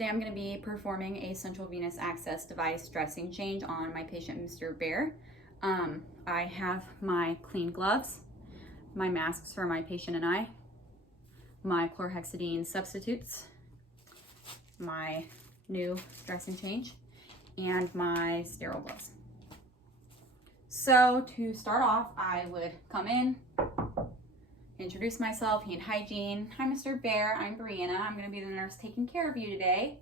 today I'm going to be performing a central venous access device dressing change on my patient, Mr. Bear. I have my clean gloves, my masks for my patient and I, my chlorhexidine substitutes, my new dressing change, and my sterile gloves. So to start off, I would come in, introduce myself, hand hygiene. Hi, Mr. Bear, I'm Brianna. I'm gonna be the nurse taking care of you today.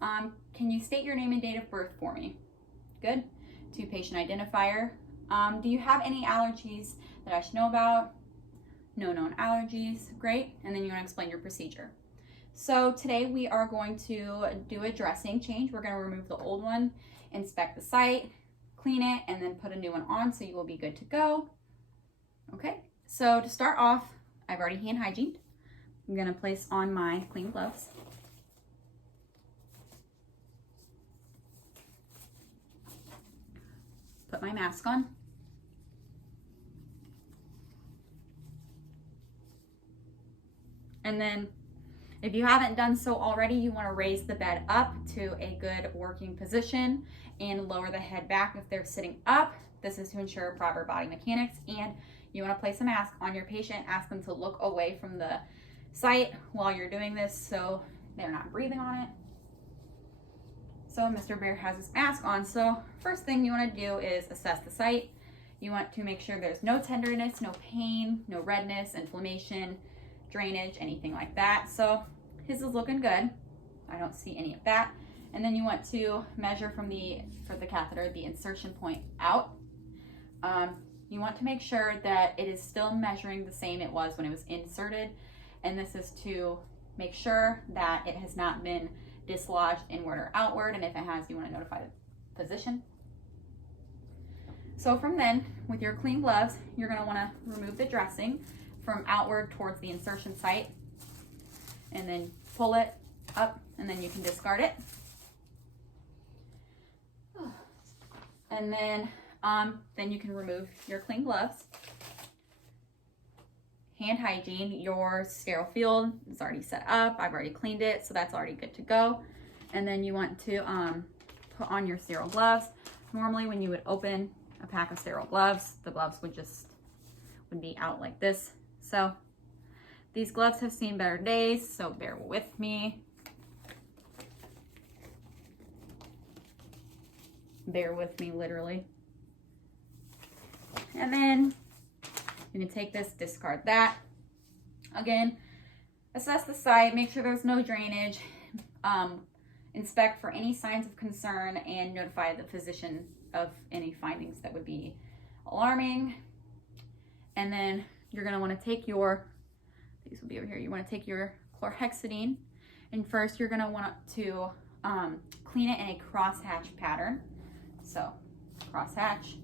Can you state your name and date of birth for me? Good. To patient identifier. Do you have any allergies that I should know about? No known allergies. Great. And then you wanna explain your procedure. So today we are going to do a dressing change. We're gonna remove the old one, inspect the site, clean it, and then put a new one on so you will be good to go. Okay, so to start off, I've already hand hygiened. I'm gonna place on my clean gloves. Put my mask on. And then if you haven't done so already, you wanna raise the bed up to a good working position and lower the head back if they're sitting up. This is to ensure proper body mechanics, and you want to place a mask on your patient. Ask them to look away from the site while you're doing this so they're not breathing on it. So Mr. Bear has his mask on. So first thing you want to do is assess the site. You want to make sure there's no tenderness, no pain, no redness, inflammation, drainage, anything like that. So his is looking good. I don't see any of that. And then you want to measure for the catheter, the insertion point out. You want to make sure that it is still measuring the same it was when it was inserted. And this is to make sure that it has not been dislodged inward or outward. And if it has, you want to notify the physician. So from then, with your clean gloves, you're going to want to remove the dressing from outward towards the insertion site. And then pull it up, and then you can discard it. And then you can remove your clean gloves. Hand hygiene, your sterile field is already set up. I've already cleaned it, so that's already good to go. And then you want to put on your sterile gloves. Normally when you would open a pack of sterile gloves, the gloves would be out like this. So these gloves have seen better days, so bear with me. Bear with me, literally. And then you can take this, discard that. Again, assess the site, make sure there's no drainage, inspect for any signs of concern, and notify the physician of any findings that would be alarming. And then you're gonna wanna take these will be over here, you wanna take your chlorhexidine, and first you're gonna want to clean it in a crosshatch pattern. So crosshatch,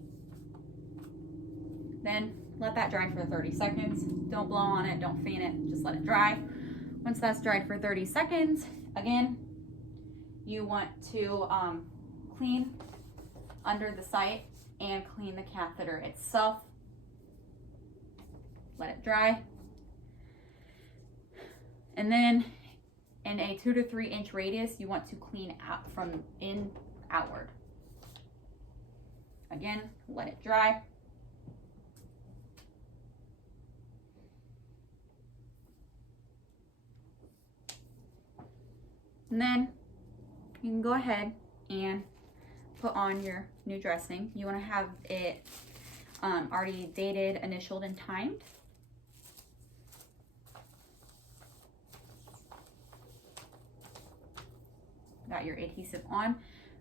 then let that dry for 30 seconds. Don't blow on it, don't fan it, just let it dry. Once that's dried for 30 seconds, again, you want to clean under the site and clean the catheter itself. Let it dry. And then in a 2 to 3 inch radius, you want to clean out from in outward. Again, let it dry. And then you can go ahead and put on your new dressing. You want to have it already dated, initialed, and timed. Got your adhesive on.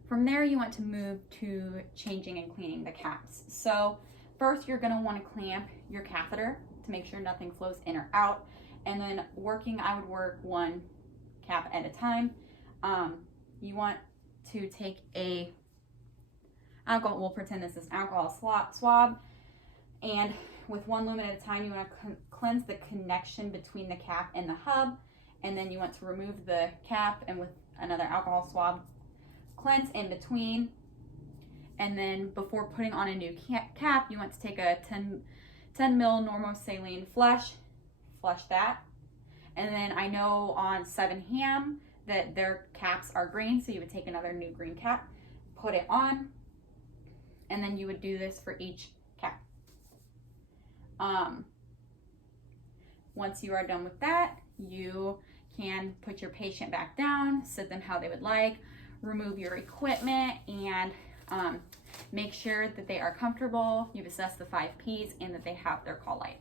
From there, you want to move to changing and cleaning the caps. So first, you're gonna wanna clamp your catheter to make sure nothing flows in or out. And then I would work one cap at a time. You want to take we'll pretend this is alcohol swab. And with one lumen at a time, you wanna cleanse the connection between the cap and the hub. And then you want to remove the cap, and with another alcohol swab, cleanse in between. And then before putting on a new cap, you want to take a 10 mil normosaline flush that. And then I know on 7 ham, that their caps are green, so you would take another new green cap, put it on, and then you would do this for each cap. Once you are done with that, you can put your patient back down, sit them how they would like, remove your equipment, and make sure that they are comfortable, you've assessed the 5 Ps, and that they have their call light.